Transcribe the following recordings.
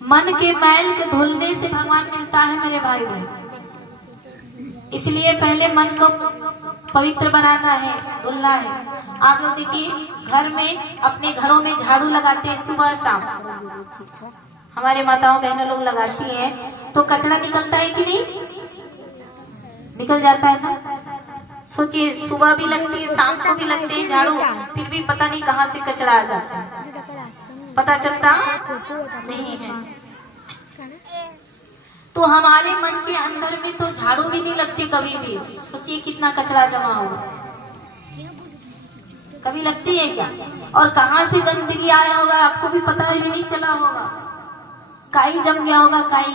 मन के मैल के धुलने से भगवान मिलता है मेरे भाई बहन। इसलिए पहले मन को पवित्र बनाना है, धुलना है। आप लोग देखिए घर में, अपने घरों में झाड़ू लगाते हैं सुबह शाम, हमारे माताओं बहनों लोग लगाती हैं, तो कचरा निकलता है कि नहीं? निकल जाता है ना। सोचिए सुबह भी लगती है, शाम को भी लगते हैं झाड़ू, फिर भी पता नहीं कहाँ से कचरा आ जाता है, पता चलता नहीं है। तो हमारे मन के अंदर में तो झाड़ू भी नहीं लगती कभी भी। सोचिए कितना कचरा जमा होगा, कभी लगती है क्या? और कहाँ से गंदगी आया होगा आपको भी पता भी नहीं चला होगा, काई जम गया होगा, काई।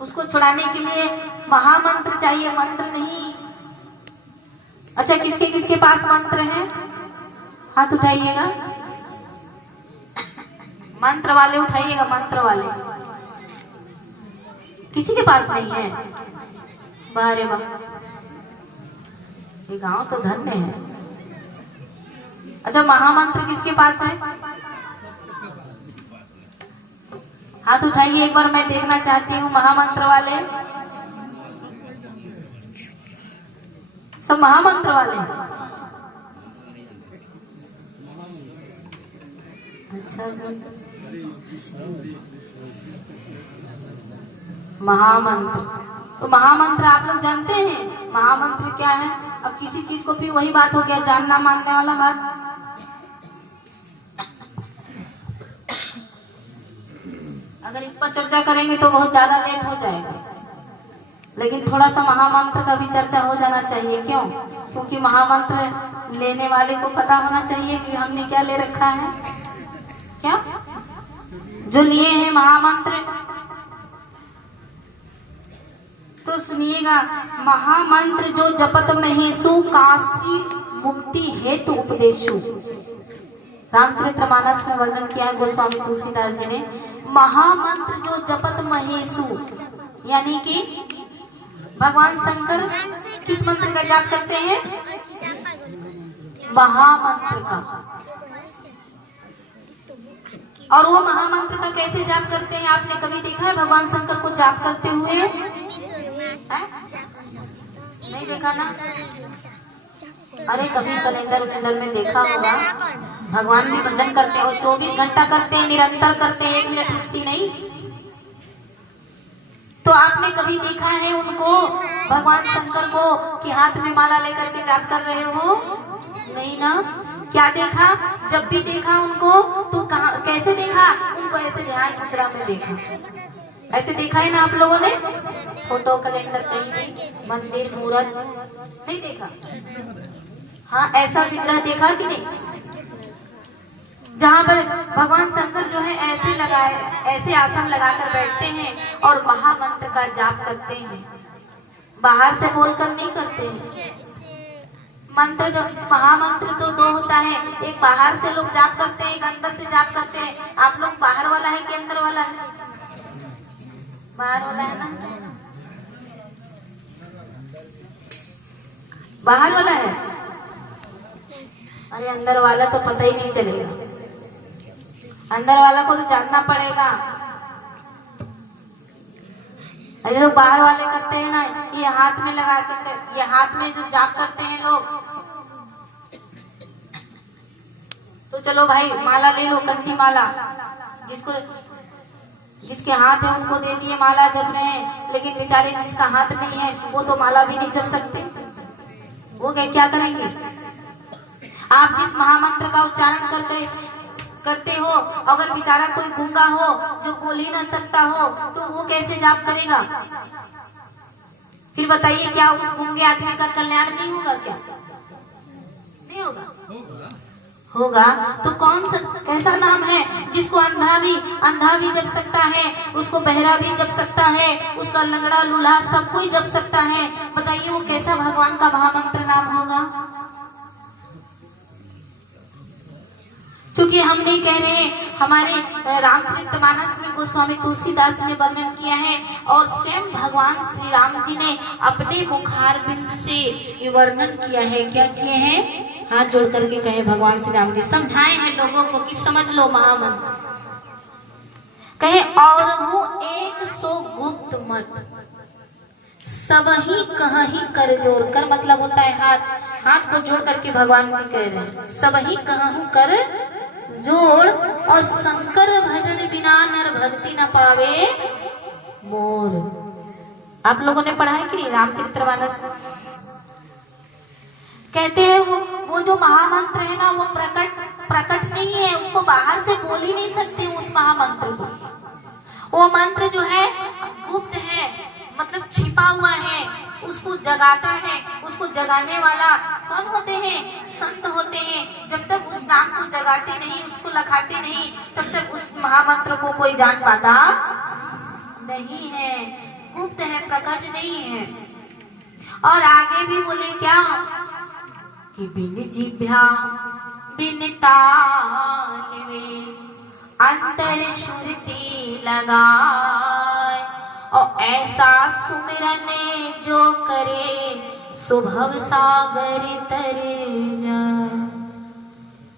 उसको छुड़ाने के लिए महामंत्र चाहिए, मंत्र नहीं। अच्छा, किसके किसके पास मंत्र है? हाथ उठाइएगा, मंत्र वाले उठाइएगा, मंत्र वाले। किसी के पास नहीं है? वाह रे वाह, ये गांव तो धन्य है। अच्छा, महामंत्र किसके पास है? हाथ उठाइए एक बार, मैं देखना चाहती हूँ महामंत्र वाले। सब महामंत्र वाले हैं। अच्छा जी, महामंत्र। तो महामंत्र आप लोग जानते हैं महामंत्र क्या है? अब किसी चीज को फिर वही बात हो गया, जानना मानने वाला बात। अगर इस पर चर्चा करेंगे तो बहुत ज्यादा लेट हो जाएगा, लेकिन थोड़ा सा महामंत्र का भी चर्चा हो जाना चाहिए। क्यों? क्योंकि महामंत्र लेने वाले को पता होना चाहिए कि हमने क्या ले रखा है। क्या जो लिए हैं महामंत्र, तो सुनिएगा, महामंत्र जो जपत महेशु काशी मुक्ति हेतु उपदेशु। रामचरितमानस में वर्णन किया है गोस्वामी तुलसीदास जी ने। महामंत्र जो जपत महेशु, यानी कि भगवान शंकर किस मंत्र का जाप करते हैं? महामंत्र का। और वो महामंत्र का कैसे जाप करते हैं? आपने कभी देखा है भगवान शंकर को जाप करते हुए? नहीं देखा ना? अरे कभी कैलेंडर में देखा होगा, भगवान भी भजन करते हैं और 24 घंटा करते हैं, निरंतर करते हैं, 1 मिनट रुकती नहीं। तो आपने कभी देखा है उनको, भगवान शंकर को, कि हाथ में माला लेकर के जाप कर रहे हो? नहीं ना। क्या देखा? जब भी देखा उनको तो कहाँ, कैसे देखा उनको? ऐसे ध्यान मुद्रा में देखा। ऐसे देखा है ना आप लोगों ने? फोटो, कैलेंडर, कहीं भी मंदिर, मूर्त नहीं देखा? हाँ, ऐसा विग्रह देखा कि नहीं, जहाँ पर भगवान शंकर जो है ऐसे लगाए, ऐसे आसन लगाकर बैठते हैं और महामंत्र का जाप करते हैं। बाहर से बोलकर नहीं करते हैं मंत्र। जो महामंत्र तो 2 होता है, एक बाहर से लोग जाप करते हैं, एक अंदर से जाप करते हैं। आप लोग बाहर वाला है कि अंदर वाला है? बाहर वाला है ना? बाहर वाला है। अरे अंदर वाला तो पता ही नहीं चलेगा, अंदर वाला को तो जानना पड़ेगा। अरे लोग बाहर वाले करते हैं ना, ये हाथ में लगा कर, ये हाथ में जो जाप करते हैं लोग, तो चलो भाई माला ले लो, कंठी माला। जिसके हाथ है उनको दे दिए, माला जप रहे हैं, लेकिन बेचारे जिसका हाथ नहीं है वो तो माला भी नहीं जप सकते। वो क्या करेंगे? आप जिस महामंत्र का उच्चारण करते हो, अगर बेचारा कोई गूंगा हो जो बोल ही ना सकता हो, तो वो कैसे जाप करेगा? फिर बताइए, क्या उस गूंगे आदमी का कल्याण नहीं होगा? क्या नहीं होगा? होगा। तो कौन सा, कैसा नाम है जिसको अंधा भी जप सकता है, उसको बहरा भी जप सकता है, उसका लंगड़ा लूल्हा सब कोई जप सकता है? बताइए वो कैसा भगवान का महामंत्र नाम होगा? क्योंकि हम नहीं कह रहे, हमारे रामचरितमानस में गोस्वामी तुलसीदास जी ने वर्णन किया है और स्वयं भगवान श्री राम जी ने अपने मुखारबिंद से वर्णन किया है। क्या किए हैं? हाथ जोड़ करके कहे भगवान श्री राम जी समझाए हैं लोगों को कि समझ लो महामंत्र। कहे और हूँ एक सो गुप्त मत, सब ही कहीं कर जोड़ कर, मतलब होता है हाथ को जोड़ करके भगवान जी कह रहे हैं सब ही कहूँ कर जोड़, और शंकर भजन बिना नर भक्ति न पावे मोर। आप लोगों ने पढ़ा है कि नहीं रामचरितमानस? कहते हैं वो जो महामंत्र है ना, वो प्रकट नहीं है, उसको बाहर से बोल ही नहीं सकते उस महामंत्र को। वो मंत्र जो है गुप्त है, मतलब छिपा हुआ है, उसको जगाता है। उसको जगाने वाला कौन होते हैं? संत होते हैं। जब तक उस नाम को जगाते नहीं, उसको लखाते नहीं, तब तक उस महामंत्र को कोई जान पाता नहीं है। गुप्त है, प्रकट नहीं है। और आगे भी बोले क्या कि बिन जिभ्या बिन ताल में अंतर श्रुति लगाए, और ऐसा सुमिरन जो करे सुभव सागर तर जाए।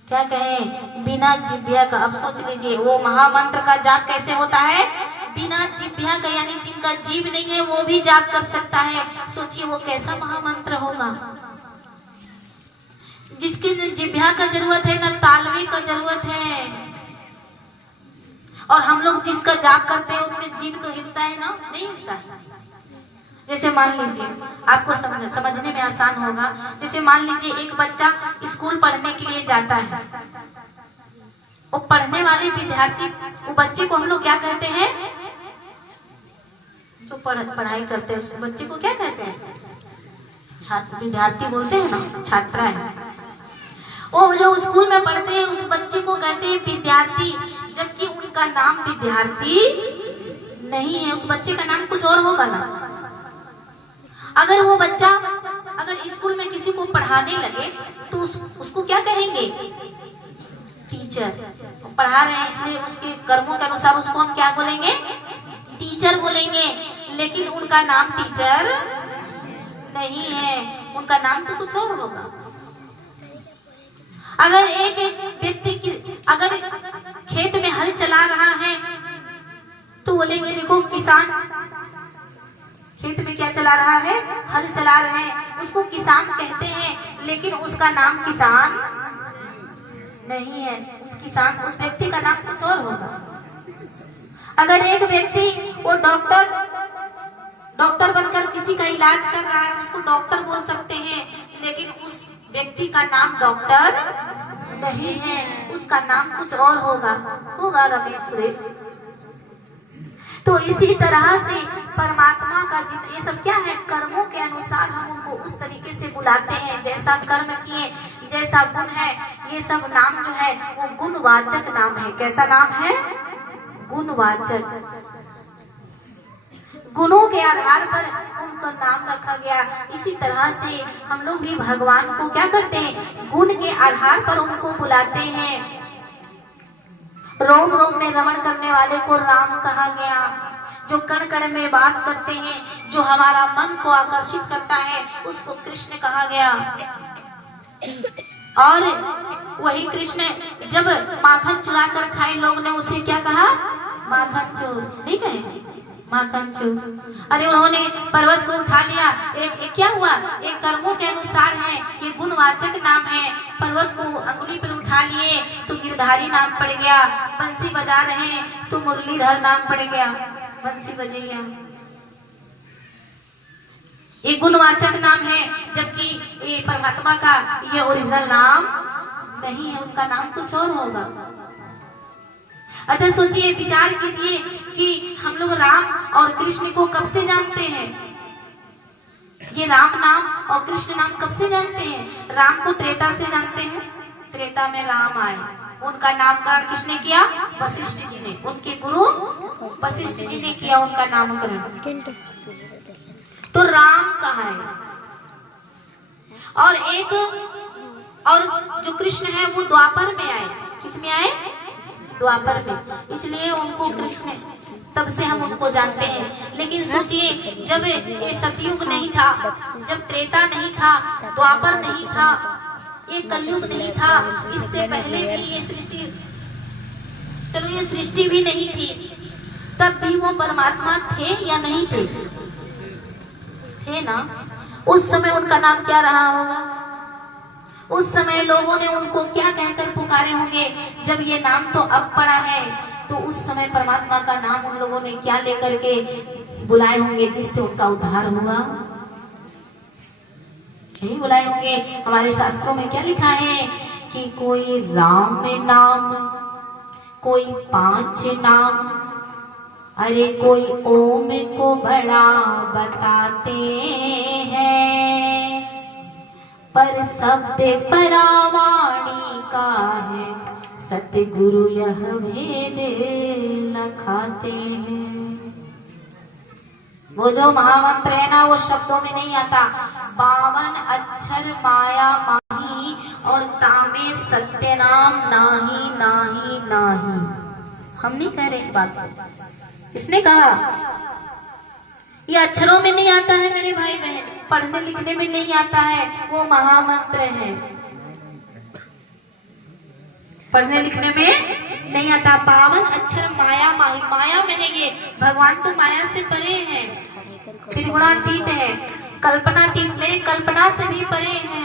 क्या कहें? बिना जिभ्या का। अब सोच लीजिए वो महामंत्र का जाप कैसे होता है? बिना जिभ्या का, यानी जिनका जीभ नहीं है वो भी जाप कर सकता है। सोचिए वो कैसा महामंत्र होगा। जिसकी न जिभ्या का जरूरत है, न तालवे का जरूरत है। और हम लोग जिसका जाप करते हैं उनमें जीभ तो हिलता है ना? नहीं हिलता है। जैसे मान लीजिए, आपको समझने में आसान होगा। जैसे मान लीजिए एक बच्चा स्कूल पढ़ने के लिए जाता है, वो पढ़ने वाले विद्यार्थी, वो बच्चे को हम लोग क्या कहते हैं? जो पढ़ाई करते हैं उस बच्चे को क्या कहते हैं? छात्र, विद्यार्थी बोलते हैं ना, छात्रा है। वो जो स्कूल में पढ़ते हैं उस बच्चे को कहते हैं विद्यार्थी, जबकि उनका नाम विद्यार्थी नहीं है। उस बच्चे का नाम कुछ और होगा ना। अगर वो बच्चा अगर स्कूल में किसी को पढ़ाने लगे तो उसको क्या कहेंगे? टीचर। पढ़ा रहे हैं इसलिए उसके कर्मों के अनुसार उसको हम क्या बोलेंगे? टीचर बोलेंगे। लेकिन उनका नाम टीचर नहीं है, उनका नाम तो कुछ और होगा। अगर एक व्यक्ति अगर खेत में हल चला रहा है तो बोलेंगे देखो किसान खेत में क्या चला रहा है? हल चला रहे हैं। उसको किसान कहते हैं, लेकिन उसका नाम किसान नहीं है। उस व्यक्ति का नाम कुछ और होगा। अगर एक व्यक्ति वो डॉक्टर बनकर किसी का इलाज कर रहा है, उसको डॉक्टर बोल सकते हैं, लेकिन उस व्यक्ति का नाम डॉक्टर नहीं है, उसका नाम कुछ और होगा रमेश सुरेश। तो इसी तरह से परमात्मा का ये सब क्या है? कर्मों के अनुसार हम उनको उस तरीके से बुलाते हैं, जैसा कर्म किए, जैसा गुण है। ये सब नाम जो है वो गुणवाचक नाम है। कैसा नाम है? गुणवाचक। गुणों के आधार पर उनका नाम रखा गया। इसी तरह से हम लोग भी भगवान को क्या करते हैं? गुण के आधार पर उनको बुलाते हैं। रोम रोम में रमण करने वाले को राम कहा गया। जो कण कण में वास करते हैं, जो हमारा मन को आकर्षित करता है, उसको कृष्ण कहा गया। और वही कृष्ण जब माखन चुरा कर खाए, लोग ने उसे क्या कहा? माखन चोर। नहीं कहे? माखन चोर। अरे उन्होंने पर्वत को उठा लिया। एक क्या हुआ? एक कर्मों के अनुसार है, ये गुणवाचक नाम है। पर्वत को अंगुली पर उठा लिए तो गिरधारी नाम पड़ गया। बंसी बजा रहे हैं तो मुरलीधर नाम पड़ गया, बंसी बजैया। ये गुणवाचक नाम है, जबकि ये परमात्मा का ये ओरिजिनल नाम नहीं है, उनका नाम कुछ और होगा। अच्छा सोचिए, विचार कीजिए कि हम लोग राम और कृष्ण को कब से जानते हैं? ये राम नाम और कृष्ण नाम कब से जानते हैं? राम को त्रेता से जानते हैं। त्रेता में राम आए, उनका नामकरण किसने किया? वशिष्ठ जी ने। उनके गुरु वशिष्ठ जी ने किया उनका नामकरण। तो राम कहा है। और जो कृष्ण है वो द्वापर में आए। किस में आए? द्वापर में। इसलिए उनको कृष्ण, तब से हम उनको जानते हैं। लेकिन सोचिए, जब ये सतयुग नहीं था, जब त्रेता नहीं था, द्वापर नहीं था, ये कलयुग नहीं था, इससे पहले भी ये सृष्टि, चलो ये सृष्टि भी नहीं थी, तब भी वो परमात्मा थे या नहीं थे? थे ना। उस समय उनका नाम क्या रहा होगा? उस समय लोगों ने उनको क्या कहकर पुकारे होंगे? जब ये नाम तो अब पड़ा है, तो उस समय परमात्मा का नाम उन लोगों ने क्या लेकर के बुलाए होंगे जिससे उनका उद्धार हुआ? यही बुलाए होंगे। हमारे शास्त्रों में क्या लिखा है कि कोई राम नाम, कोई 5 नाम, अरे कोई ओम को बड़ा बताते हैं, पर शब्द परावाणी का है, सतगुरु यह भेद लखाते हैं। वो जो महामंत्र है ना, वो शब्दों में नहीं आता। 52 अक्षर माया माही और तामे सत्य नाम नाही नाही नाही। हम नहीं कह रहे इस बात को, इसने कहा। ये अक्षरों में नहीं आता है मेरे भाई बहन, पढ़ने लिखने में नहीं आता है, वो महामंत्र है। पढ़ने लिखने में नहीं आता। 52 अक्षर माया माही, माया में है ये। भगवान तो माया से परे हैं, त्रिगुणातीत है, कल्पनातीत, मेरी कल्पना से भी परे हैं।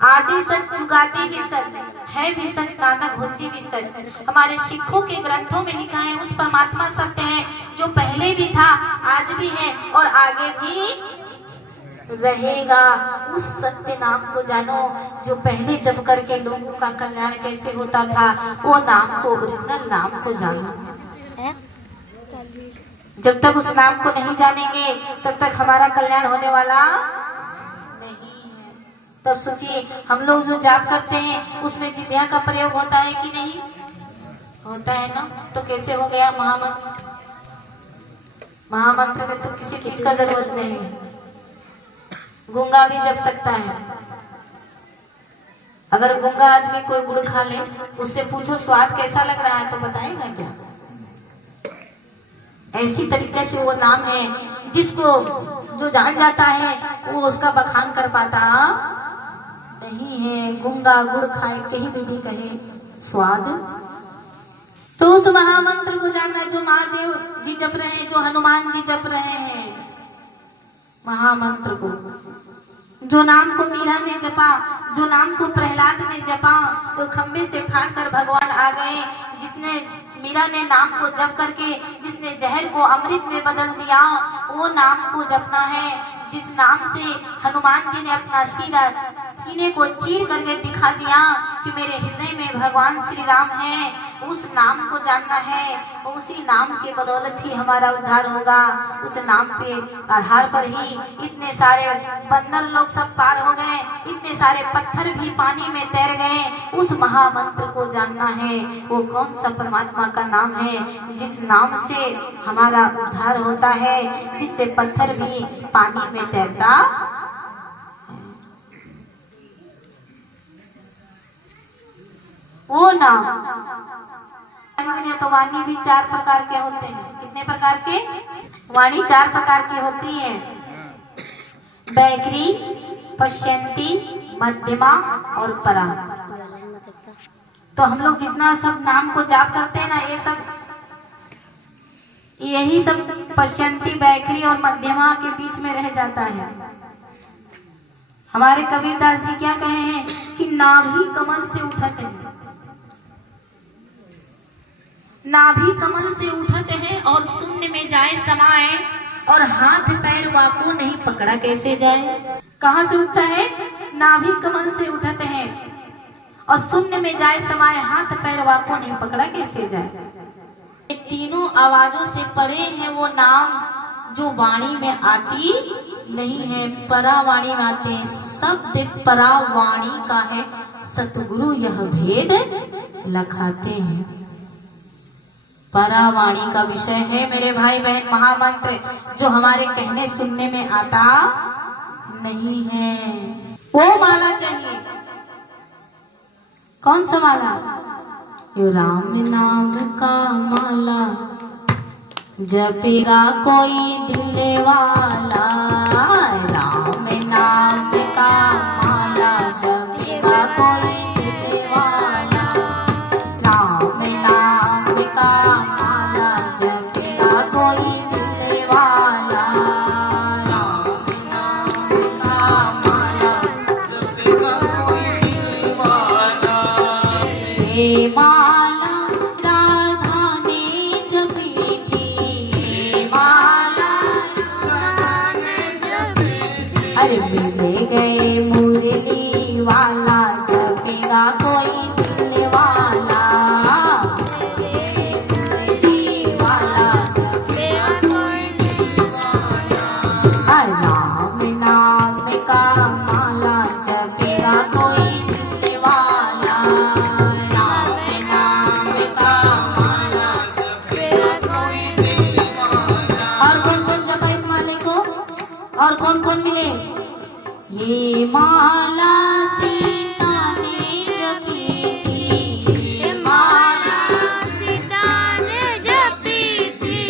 आदि सच जुगाती भी सच है, भी सच नानक होसी भी सच। हमारे सिखों के ग्रंथों में लिखा है उस परमात्मा सत्य है जो पहले भी था, आज भी है और आगे भी रहेगा। उस सत्य नाम को जानो जो पहले जब करके लोगों का कल्याण कैसे होता था। वो नाम को, ओरिजिनल नाम को जानो। जब तक उस नाम को नहीं जानेंगे तब तक हमारा कल्याण होने वाला नहीं है। तब सोचिए, हम लोग जो जाप करते हैं उसमें जिह्वा का प्रयोग होता है कि नहीं होता है ना? तो कैसे हो गया महामंत्र? महामंत्र में तो किसी चीज का जरूरत नहीं है। गूंगा भी जप सकता है। अगर गूंगा आदमी कोई गुड़ खा ले, उससे पूछो स्वाद कैसा लग रहा है, तो बताएगा क्या? ऐसी तरीके से वो नाम है जिसको जो जान जाता है वो उसका बखान कर पाता नहीं है। गूंगा गुड़ खाए कहीं भी नहीं कहे स्वाद। तो उस महामंत्र को जानना जो महादेव जी जप रहे हैं, जो हनुमान जी जप रहे हैं, महामंत्र को, जो नाम को मीरा ने जपा, जो नाम को प्रहलाद ने जपा, तो खंबे से फाड़ कर भगवान आ गए। जिसने मीरा ने नाम को जप करके जिसने जहर को अमृत में बदल दिया, वो नाम को जपना है। जिस नाम से हनुमान जी ने अपना सीने को चीर करके दिखा दिया कि मेरे हृदय में भगवान श्री राम है, उस नाम को जानना है। उसी नाम के बदौलत ही हमारा उद्धार होगा। उस नाम के आधार पर ही इतने सारे बंदर लोग सब पार हो गए, इतने सारे पत्थर भी पानी में तैर गए। उस महामंत्र को जानना है। वो कौन सा परमात्मा का नाम है जिस नाम से हमारा उद्धार होता है, जिससे पत्थर भी पानी में तैरता। वो नाम तो वाणी भी 4 प्रकार के होते हैं। कितने प्रकार के? वाणी 4 प्रकार की होती है। बैकरी, पश्यंती, मध्यमा और परा। तो हम लोग जितना सब नाम को जाप करते हैं ना, ये सब यही सब पश्यंती, बैकरी और मध्यमा के बीच में रह जाता है। हमारे कबीरदास जी क्या कहे हैं कि नाभि कमल से उठत है, नाभि कमल से उठत है और शून्य में जाए समाए, और हाथ पैर वाको नहीं पकड़ा कैसे जाए। कहां से उठता है? नाभि कमल से उठत है और शून्य में जाए समाए, हाथ पैर वाको नहीं पकड़ा कैसे जाए। ये तीनों आवाजों से परे है वो नाम जो वाणी में आती नहीं है, परावाणी में आते हैं। शब्द परावाणी का है, सतगुरु यह भेद लखाते हैं। परावाणी का विषय है मेरे भाई बहन महामंत्र, जो हमारे कहने सुनने में आता नहीं है। वो माला चाहिए। कौन सा माला? ये राम नाम का माला जपेगा कोई दिल वाला, राम नाम का माला जपेगा कोई दिल वाला। ये माला राधा ने जपी थी, ये माला राधा ने जपी थी। अरे मिल गए मुरली वाला, जपेगा कोई दिल वाला, मुरली वाला जपेगा कोई दिल वाला। राम नाम का माला जपेगा कोई दिल वाला, राम नाम का माला जपेगा कोई दिल वाला। और कौन कौन जपा इस माले को, और कौन कौन मिले? ये माला सीता ने जपी थी, ये माला सीता ने जपी थी,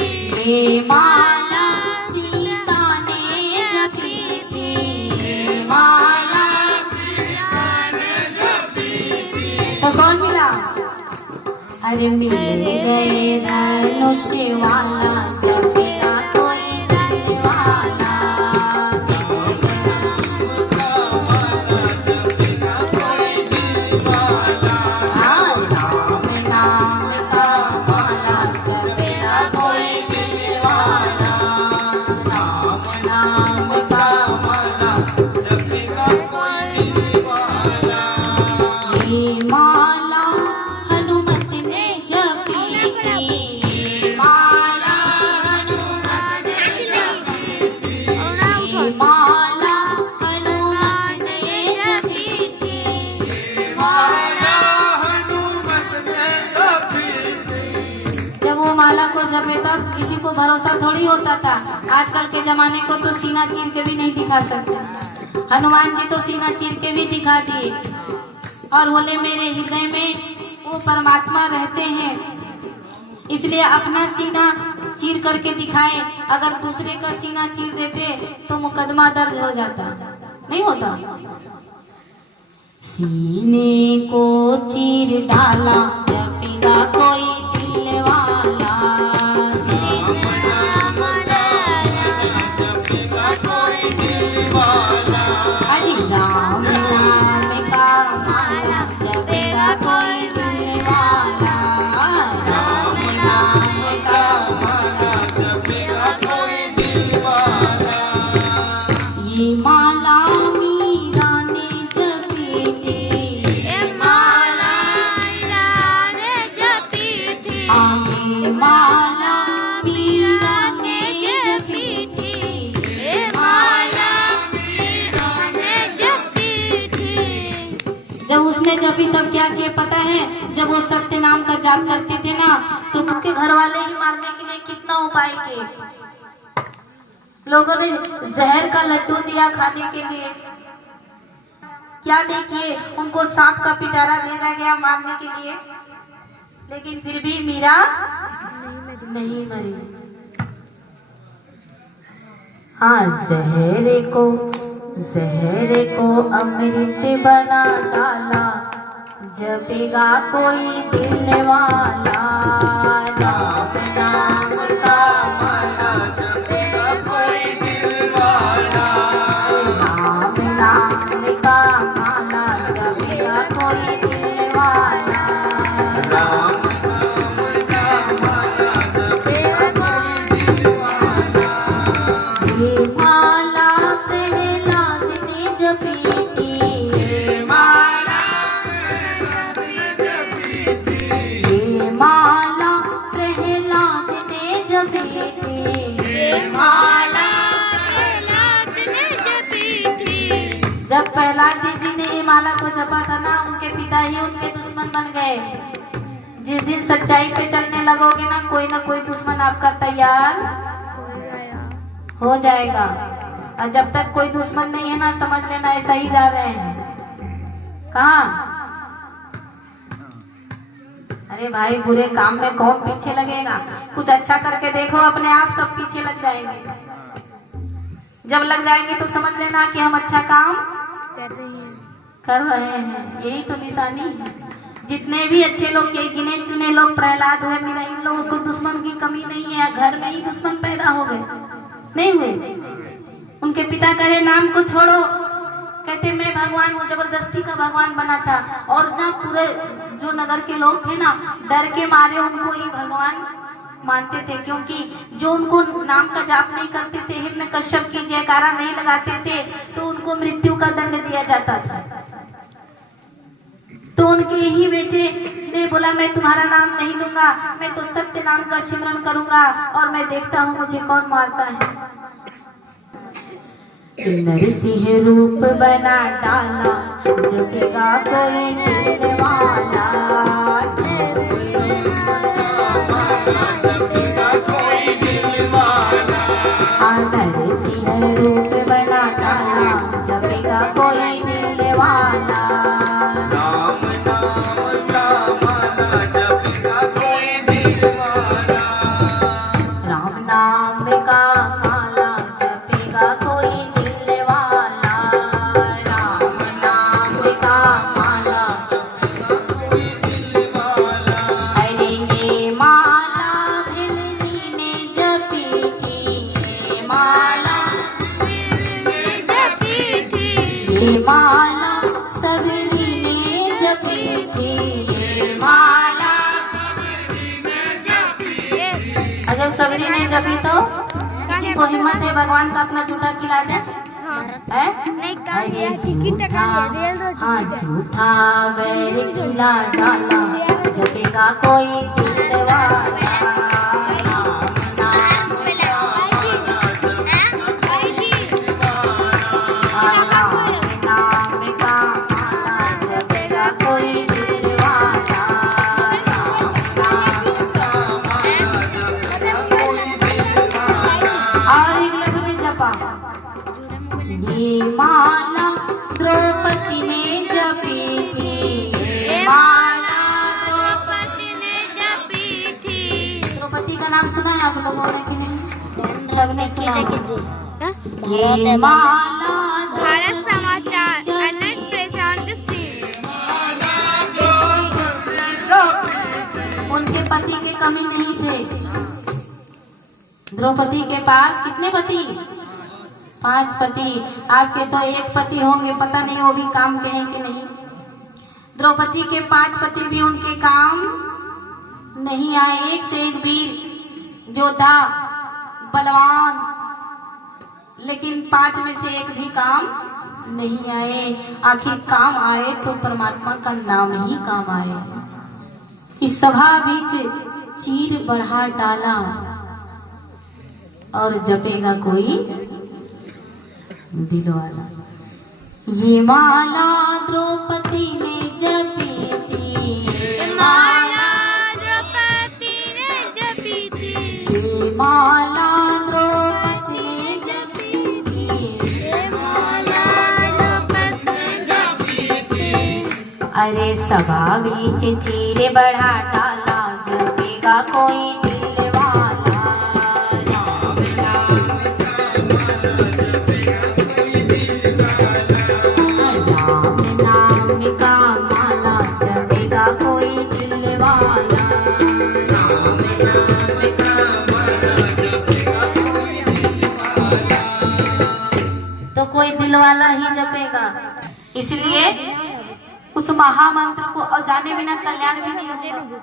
ये माला सीता ने जपी थी, ये माला सीता ने जपी थी। तो कौन मिला? अरे मिल गए धनुष वाला, जपेगा कोई दिल वाला, माला को जपे तब किसी को भरोसा थोड़ी होता था। आजकल के जमाने को तो सीना चीर के भी नहीं दिखा सकते। हनुमान जी तो सीना चीर के भी दिखा दिए और बोले मेरे हृदय में वो परमात्मा रहते हैं, इसलिए अपना सीना चीर करके दिखाए। अगर दूसरे का सीना चीर देते तो मुकदमा दर्ज हो जाता, नहीं होता। सीने को चीर डाला, जपेगा कोई दिल वाला, अजी राम नाम का माला जपेगा कोई दिल वाला, राम नाम का माला जपेगा कोई दिल वाला। ये माला मीरा ने जपी थी, ये माला मीरा ने जपी थी, ये माला मीरा ने जपी थी, ये माला मीरा ने जपी थी। जब उसने जपी तब क्या किया पता है? जब वो सत्य नाम का जाप करते थे ना, तो उनके घर वाले ही मारने के लिए कितना उपाय किए। लोगों ने जहर का लड्डू दिया खाने के लिए, क्या नहीं किए, उनको सांप का पिटारा भेजा गया मारने के लिए, लेकिन फिर भी मीरा नहीं मरी। हाँ, जहर को अमृत बना डाला, जपेगा कोई दिल वाला, राम नाम का माला जपेगा कोई दिल वाला, राम नाम का माला जपेगा कोई दिल वाला, राम नाम का माला जपेगा कोई दिल वाला। ये माला प्रहलाद ने जपी थी, ये माला ये माला प्रहलाद ने जपी थी, ये माला प्रहलाद ने जपी थी। जब प्रहलाद जी ने ये माला को जपा था ना, उनके पिता ही उनके दुश्मन बन गए। जिस दिन सच्चाई पे चलने लगोगे ना कोई दुश्मन आपका तैयार हो जाएगा। और जब तक कोई दुश्मन नहीं है ना, समझ लेना ऐसा ही जा रहे हैं। कहाँ? अरे भाई, बुरे काम में कौन पीछे लगेगा? कुछ अच्छा करके देखो, अपने आप सब पीछे लग जाएंगे। जब लग जाएंगे तो समझ लेना कि हम अच्छा काम कर रहे हैं। यही तो निशानी है। जितने भी अच्छे लोग के गिने चुने लोग प्रहलाद हुए, मेरा इन लोगों को दुश्मन की कमी नहीं है। घर में ही दुश्मन पैदा हो गए, नहीं हुए। उनके पिता कहे नाम को छोड़ो, कहते मैं भगवान हूँ, जबरदस्ती का भगवान बना था। और ना पूरे जो नगर के लोग थे ना, डर के मारे उनको ही भगवान मानते थे, क्योंकि जो उनको नाम का जाप नहीं करते थे, हिरण्यकश्यप की जयकारा नहीं लगाते थे, तो उनको मृत्यु का दंड दिया जाता था। तो उनके ही बेटे ने बोला मैं तुम्हारा नाम नहीं लूंगा, मैं तो सत्य नाम का सिमरन करूंगा और मैं देखता हूँ मुझे कौन मारता है। नरसिंह रूप बना डाला, जपेगा कोई दिल वाला। नरसिंह रूप बना डाला, जपेगा कोई दिल वाला। राम नाम का माला जपेगा कोई दिल वाला। राम नाम का माला अरे ये माला भिलनी ने जपी थी, ये माला ये माला सबरी ने जपी थी, ये माला अगर सबरी ने जपी तो किसी को हिम्मत है भगवान का अपना झूठा खिला दे? अरे झूठा, हाँ झूठा वैर खिला डाला, जपेगा कोई दिल वाला। ये माला द्रौपदी ने जपी थी, ये माला द्रौपदी ने जपी थी। द्रौपदी का नाम सुना है आप लोगों ने कि नहीं? सबने सुना। ये माला भारत समाचार अनंत प्रशांत सिंह। उनके पति के कमी नहीं थे। द्रौपदी के पास कितने पति? 5 पति। आपके तो एक पति होंगे, पता नहीं वो भी काम के हैं कि नहीं। द्रौपदी के 5 पति भी उनके काम नहीं आए। एक से एक वीर योद्धा बलवान, लेकिन 5 में से एक भी काम नहीं आए। आखिर काम आए तो परमात्मा का नाम ही काम आए। इस सभा बीच चीर बढ़ा डाला और जपेगा कोई दिल वाला। ये माला द्रौपदी ने जपी थी, ये माला द्रौपदी ने जपी थी, ये माला द्रौपदी ने जपी थी, ये माला द्रौपदी ने जपी थी। अरे सभा बीच चीर बढ़ा डाला, जपेगा कोई दिल वाला। नाम का माला जपेगा कोई दिल वाला। नाम का माला जपेगा कोई दिल वाला। तो कोई दिल वाला ही जपेगा। इसलिए उस महामंत्र को जाने बिना कल्याण भी नहीं होगा।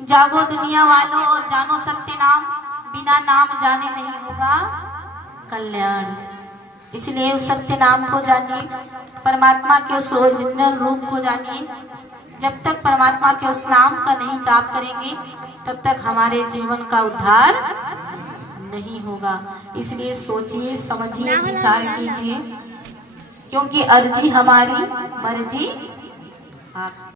जागो दुनिया वालों और जानो सत्य नाम, बिना नाम जाने नहीं होगा कल्याण। इसलिए उस सत्य नाम को जानिए, परमात्मा के उस ओरिजिनल रूप को जानिए। जब तक परमात्मा के उस नाम का नहीं जाप करेंगे तब तक हमारे जीवन का उद्धार नहीं होगा। इसलिए सोचिए, समझिए, विचार कीजिए, क्योंकि अर्जी हमारी, मर्जी आप।